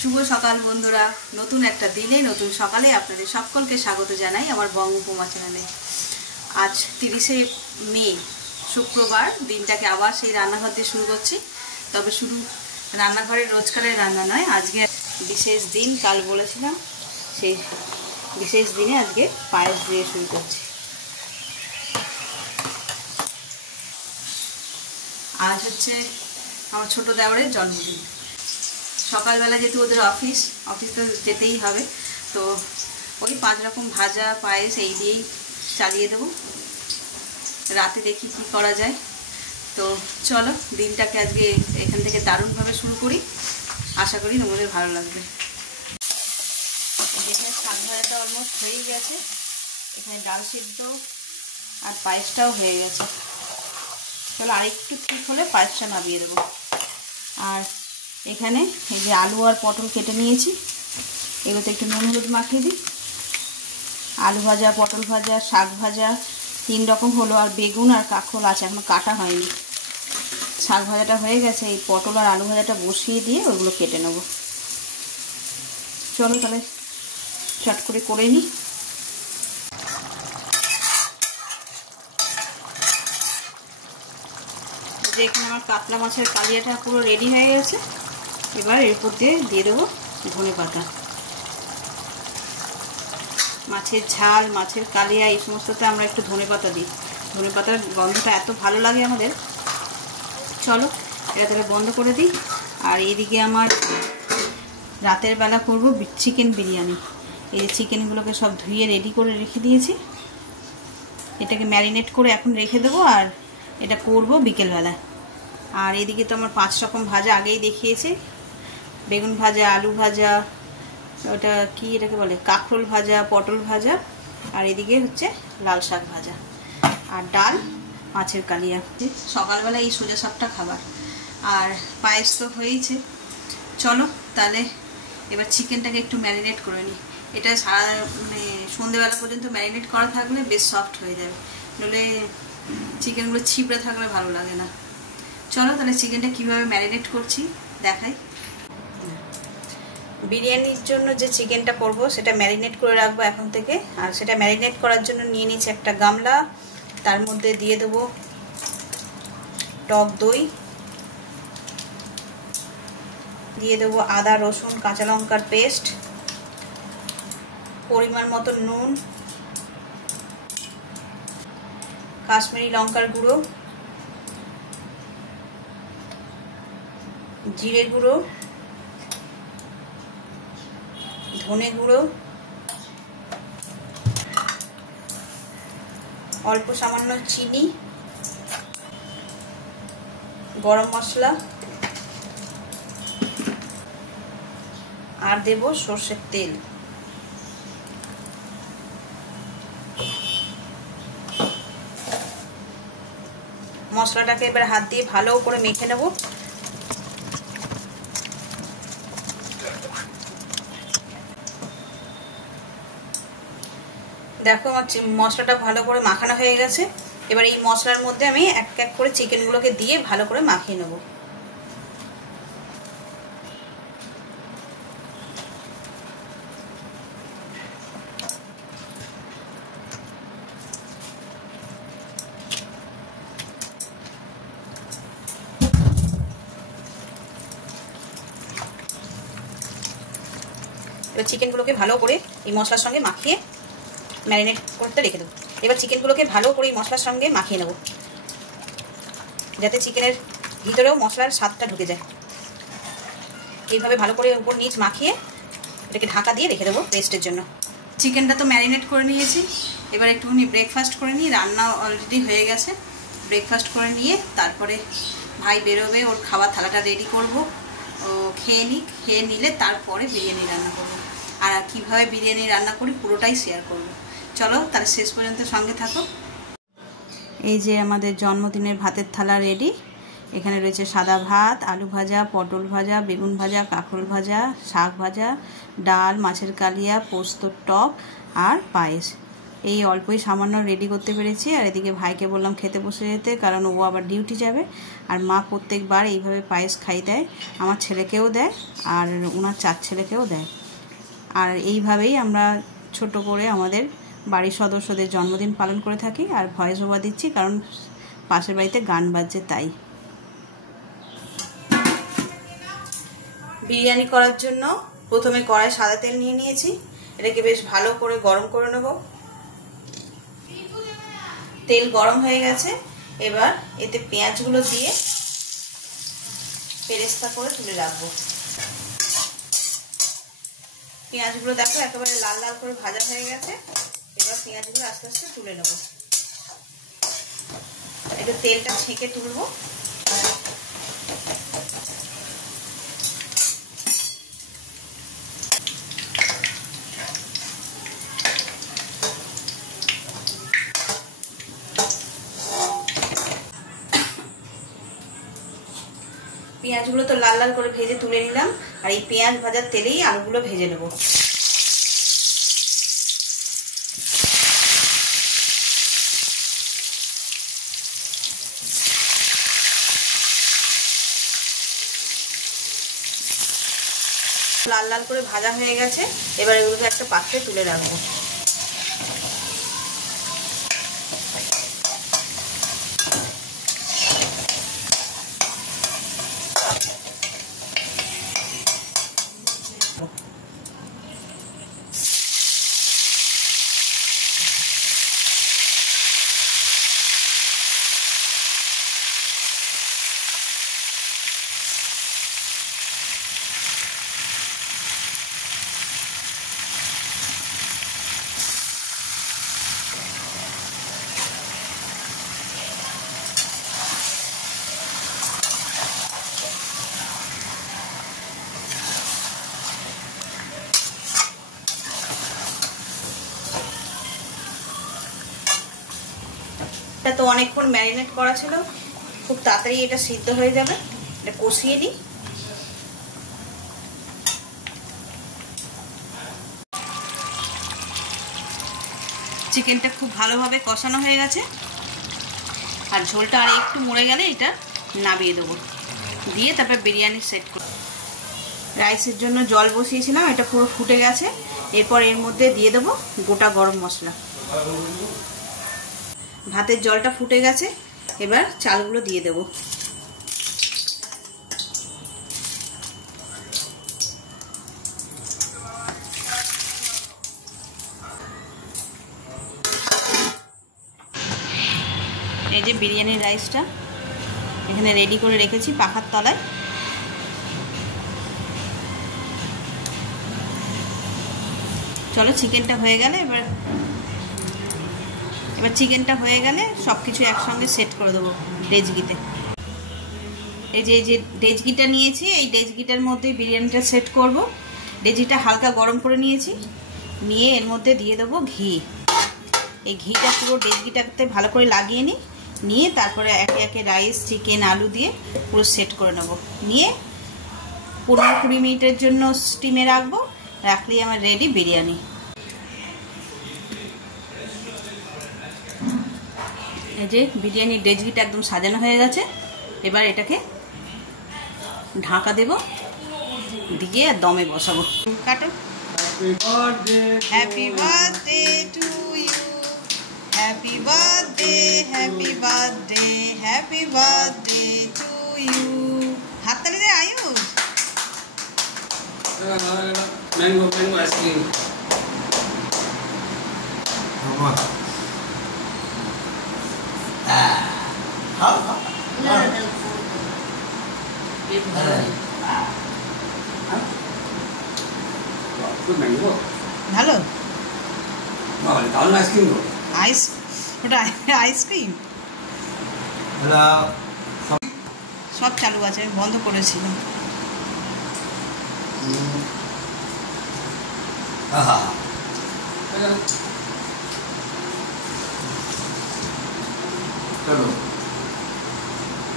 শুভ সকাল বন্ধুরা, নতুন একটা দিনে নতুন সকালে আপনাদের সকলকে স্বাগত জানাই আমার বঙ্গ উপমা চ্যানেলে। আজ 30শে মে শুক্রবার, দিনটাকে আবার সেই রান্নাঘর দিয়ে শুরু করছি। তবে শুধু রান্নাঘরের রোজকারের রান্না নয়, আজকে বিশেষ দিন। কাল বলেছিলাম সেই বিশেষ দিনে আজকে পায়েস দিয়ে শুরু করছি। আজ হচ্ছে আমার ছোট দেওরের জন্মদিন। সকালবেলা যেহেতু ওদের অফিস তো যেতেই হবে, তো ওই 5 রকম ভাজা পায়েস এই দিয়েই চালিয়ে দেবো। রাতে দেখি কি করা যায়। তো চলো দিনটাকে আজকে এখান থেকে দারুণভাবে শুরু করি। আশা করি তোমাদের ভালো লাগবে। এখানে শাক ভাজাটা অলমোস্ট হয়েই গেছে, এখানে ডাল সিদ্ধ আর পায়েসটাও হয়ে গেছে। চলো আরেকটু ঠিক হলে পায়েসটা নামিয়ে দেবো। আর এখানে এই যে আলু আর পটল কেটে নিয়েছি, এগুলোতে একটু নুন হলুদ মাখিয়ে দিই। আলু ভাজা, পটল ভাজা, শাক ভাজা 3 রকম হলো, আর বেগুন আর কাঁকরোল আছে, এখনো কাটা হয়নি। শাক ভাজাটা হয়ে গেছে, এই পটল আর আলু ভাজাটা বসিয়ে দিয়ে ওইগুলো কেটে নেব। চলো তাহলে চট করে নিই। যে এখানে আমার কাতলা মাছের কালিয়াটা পুরো রেডি হয়ে গেছে। এবার এর উপর দিয়ে দেবো ধনে পাতা। মাছের ঝাল, মাছের কালিয়া এই সমস্ততে আমরা একটু ধনে পাতা দিই। ধনে পাতার গন্ধটা এত ভালো লাগে আমাদের। চলো এটা তাহলে বন্ধ করে দিই। আর এইদিকে আমার রাতের বেলা করব চিকেন বিরিয়ানি। এই চিকেনগুলোকে সব ধুয়ে রেডি করে রেখে দিয়েছি। এটাকে ম্যারিনেট করে এখন রেখে দেবো, আর এটা করব বিকেলবেলা। আর এদিকে তো আমার 5 রকম ভাজা আগেই দেখিয়েছি। বেগুন ভাজা, আলু ভাজা, ওটা কি এটাকে বলে, কাঁকরোল ভাজা, পটল ভাজা, আর এদিকে হচ্ছে লাল শাক ভাজা, আর ডাল, মাছের কালিয়া। সকালবেলা এই সোজা সাপটা খাবার। আর পায়েস তো হয়েইছে। চলো তাহলে এবার চিকেনটাকে একটু ম্যারিনেট করে নিই। এটা সন্ধ্যেবেলা পর্যন্ত ম্যারিনেট করা থাকলে বেশ সফট হয়ে যাবে, নইলে চিকেনগুলো ছিপড়ে থাকলে ভালো লাগে না। চলো তাহলে চিকেনটা কীভাবে ম্যারিনেট করছি দেখাই। বিরিয়ানির জন্য যে চিকেনটা করব সেটা ম্যারিনেট করে রাখবো এখন থেকে। আর সেটা ম্যারিনেট করার জন্য নিয়ে নিচ্ছি একটা গামলা। তার মধ্যে দিয়ে দেবো টক দই, দিয়ে দেবো আদা রসুন কাঁচা লঙ্কার পেস্ট, পরিমাণ মতো নুন, কাশ্মীরি লঙ্কার গুঁড়ো, জিরে গুঁড়ো, ধনে গুঁড়ো, অল্প সামান্য চিনি, গরম মশলা, আর দেব সর্ষের তেল। মশলাটাকে এবার হাত দিয়ে ভালো করে মেখে নেব। দেখো আমার মশলাটা ভালো করে মাখানো হয়ে গেছে। এবার এই মশলার মধ্যে আমি এক এক করে চিকেনগুলোকে দিয়ে ভালো করে মাখিয়ে নেব। এবার চিকেনগুলোকে ভালো করে এই মশলার সঙ্গে মাখিয়ে ম্যারিনেট করতে রেখে দেবো। এবার চিকেনগুলোকে ভালো করে এই মশলার সঙ্গে মাখিয়ে নেব, যাতে চিকেনের ভিতরেও মশলার স্বাদটা ঢুকে যায়। এইভাবে ভালো করে উপর নিচ মাখিয়ে এটাকে ঢাকা দিয়ে রেখে দেবো রেস্টের জন্য। চিকেনটা তো ম্যারিনেট করে নিয়েছি। এবার একটুখানি ব্রেকফাস্ট করে নিই। রান্না অলরেডি হয়ে গেছে। ব্রেকফাস্ট করে নিয়ে তারপরে ভাই বেরোবে, ওর খাবার থালাটা রেডি করব। ও খেয়ে নিলে তারপরে বিরিয়ানি রান্না করব। আর কীভাবে বিরিয়ানি রান্না করি পুরোটাই শেয়ার করব। চলো তাহলে শেষ পর্যন্ত সঙ্গে থাকো। এই যে আমাদের জন্মদিনের ভাতের থালা রেডি। এখানে রয়েছে সাদা ভাত, আলু ভাজা, পটল ভাজা, বেগুন ভাজা, কাঁকরোল ভাজা, শাক ভাজা, ডাল, মাছের কালিয়া, পোস্তর টক আর পায়েস। এই অল্পই সামান্য রেডি করতে পেরেছি। আর এদিকে ভাইকে বললাম খেতে বসে যেতে, কারণ ও আবার ডিউটি যাবে। আর মা প্রত্যেকবার এইভাবে পায়েস খাই দেয়, আমার ছেলেকেও দেয় আর ওনার 4 ছেলেকেও দেয়। আর এইভাবেই আমরা ছোট করে আমাদের বাড়ির সদস্যদের জন্মদিন পালন করে থাকি। আর ভয়েস ওভার দিচ্ছি কারণ পাশের বাড়িতে গান বাজছে তাই। বিরিয়ানি করার জন্য প্রথমে কড়াই সাদা তেল নিয়ে নিয়েছি, এটাকে বেশ ভালো করে গরম করে নেব। তেল গরম হয়ে গেছে, এবার এতে পেঁয়াজগুলো দিয়ে বেরেস্তা করে তুলে রাখবো। পেঁয়াজগুলো দেখো একেবারে লাল লাল করে ভাজা হয়ে গেছে। এবার পেঁয়াজগুলো আস্তে আস্তে তুলে নেব। একটু তেলটা ছেঁকে তুলবো। পেঁয়াজগুলো তো লাল লাল করে ভেজে তুলে নিলাম। আর এই পেঁয়াজ ভাজার তেলেই আলুগুলো ভেজে নেব। লাল লাল করে ভাজা হয়ে গেছে, এবার এগুলোকে একটা পাত্রে তুলে রাখবো। এটা তো অনেকক্ষণ ম্যারিনেট করা ছিল, খুব তাড়াতাড়ি এটা সিদ্ধ হয়ে যাবে। এটা কষিয়ে নিই। চিকেনটা খুব ভালোভাবে কষানো হয়ে গেছে, আর ঝোলটা আর একটু মরে গেলে এটা নামিয়ে দেবো। দিয়ে তারপর বিরিয়ানি সেট করব। রাইসের জন্য জল বসিয়েছিলাম, এটা পুরো ফুটে গেছে। এরপর এর মধ্যে দিয়ে দেবো গোটা গরম মশলা। ভাতের জলটা ফুটে গেছে, এবার চালগুলো দিয়ে দেবো। এই যে বিরিয়ানির রাইসটা এখানে রেডি করে রেখেছি পাখার তলায়। চলো চিকেনটা হয়ে গেলে এবার চিকেনটা হয়ে গেলে সব কিছু একসঙ্গে সেট করে দেবো ডেজগিতে। এই যে ডেজগিটা নিয়েছি, এই ডেজগিটার মধ্যে বিরিয়ানিটা সেট করব। ডেজগিটা হালকা গরম করে নিয়েছি, নিয়ে এর মধ্যে দিয়ে দেবো ঘি। এই ঘিটা পুরো ডেজগিটাতে ভালো করে লাগিয়ে নিয়ে তারপরে একে একে রাইস, চিকেন, আলু দিয়ে পুরো সেট করে নেব। নিয়ে 15-20 মিনিটের জন্য স্টিমে রাখবো। রাখলেই আমার রেডি বিরিয়ানি। এই যে বিরিয়ানির ডেজগিটা একদম সাজানো হয়ে গেছে। এবার এটাকে ঢাকা দেব, দিয়ে দমে বসাবো। কাটো। Happy birthday to you, happy birthday, happy birthday, happy birthday to you. হাততালি দে আয়ুষ। Mango ice cream. ভালো দারুণ আইসক্রিম। ওটা আইসক্রিম সব চালু আছে, বন্ধ করেছিলাম।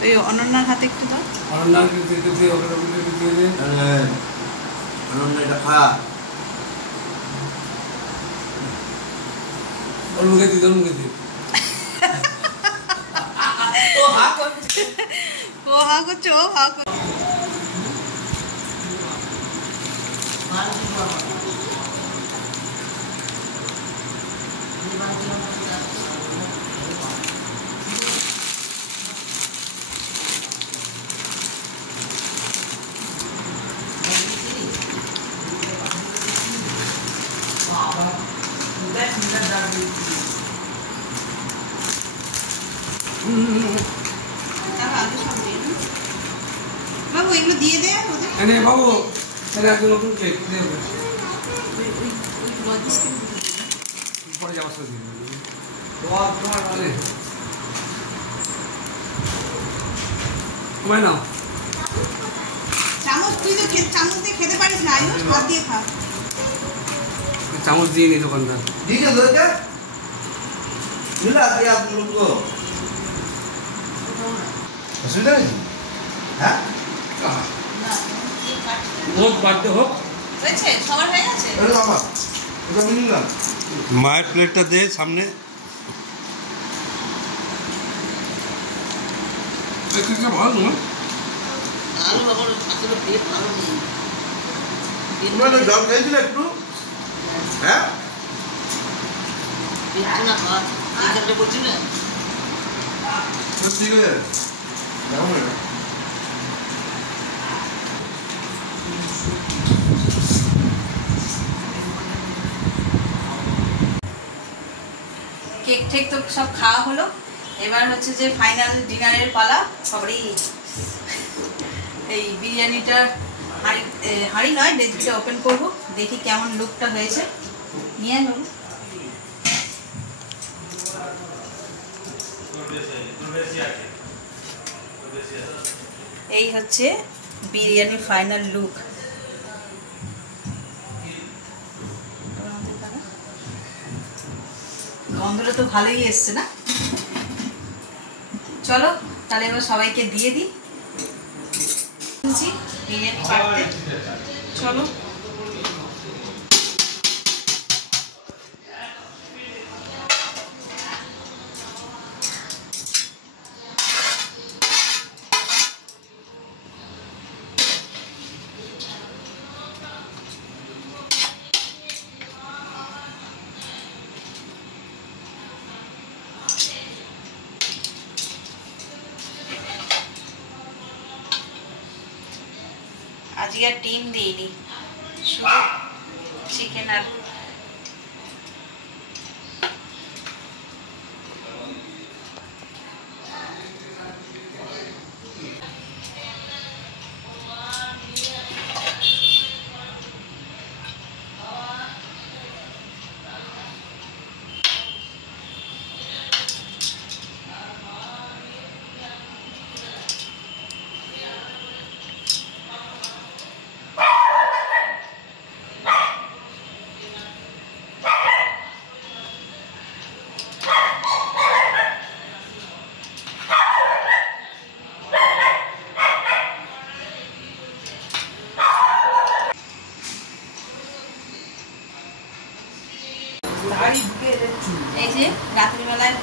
ওই অনন্যার হাতে একটু দাও। অনন্যা এটা খা। और मुझे दी दोनों मुझे दी ও হা করছে ও হা করছে বাবু এগুলো দিয়ে দে अरे बाबू तेरे आगे नोट के दे पड़े जाओ सर वाह तुम्हारे मैं ना চামচ তুই তো চামচ দিয়ে খেতে পারিস না আয়ুষ হাত দিয়ে খা चामच दिए नहीं दुकानदार दीजिए दो क्या मिला दिया आप लोग को असुविधा नहीं हाँ बहुत बातें हो হয়েছে সবার হয়ে গেছে अरे बाबा এটা মিলল মায়ের প্লেটটা দে সামনে एक क्या भाव ना আলু বাবার আসলে পেট ভালো নেই তোমরা তো জল খেয়েছিলে একটু হ্যাঁ পেট না খাওয়া এই কারণে বলছি না ঠিক আছে দেখো না কেক ঠেক তো সব খাওয়া হলো এবার হচ্ছে যে ফাইনাল ডিনারের পালা সবারই এই বিরিয়ানিটা হাঁড়ি নয় ডেজবিটা ওপেন করবো দেখি কেমন লুকটা হয়েছে নিয়ে নেব এই হচ্ছে বিরিয়ানির ফাইনাল লুক গন্ধটা তো ভালোই এসছে না চলো তাহলে এবার সবাইকে দিয়ে দিই বিরিয়ানি পাড়তে চলো আজকে আর ডিম দিইনি শুধু চিকেন আর এই যে রাত্রিবেলায়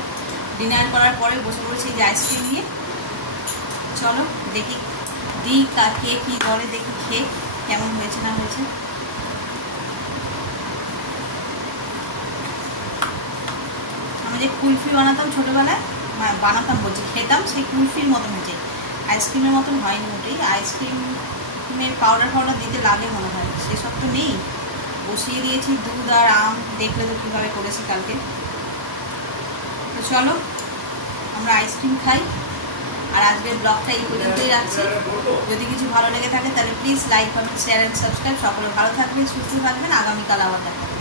ডিনার করার পরে বসে পড়েছি যে আইসক্রিম নিয়ে চলো দেখি দিই কে কি করে দেখি খেয়ে কেমন হয়েছে না হয়েছে আমি যে কুলফি বানাতাম ছোটোবেলায় বানাতাম বলছি খেতাম সেই কুলফির মতন হয়েছে আইসক্রিমের মতন হয়নি মোটেই আইসক্রিমের পাউডার দিতে লাগে মনে হয় সেসব তো নেই বসিয়ে দিয়েছি দুধ আর আম দেখলে তো কীভাবে করেছি কালকে তো চলো আমরা আইসক্রিম খাই আর আজকের ব্লগটা এই পর্যন্তই রাখছি যদি কিছু ভালো লেগে থাকে তাহলে please like comment share and subscribe সকলে ভালো থাকবেন সুস্থ থাকবেন আগামীকাল আবার দেখা হবে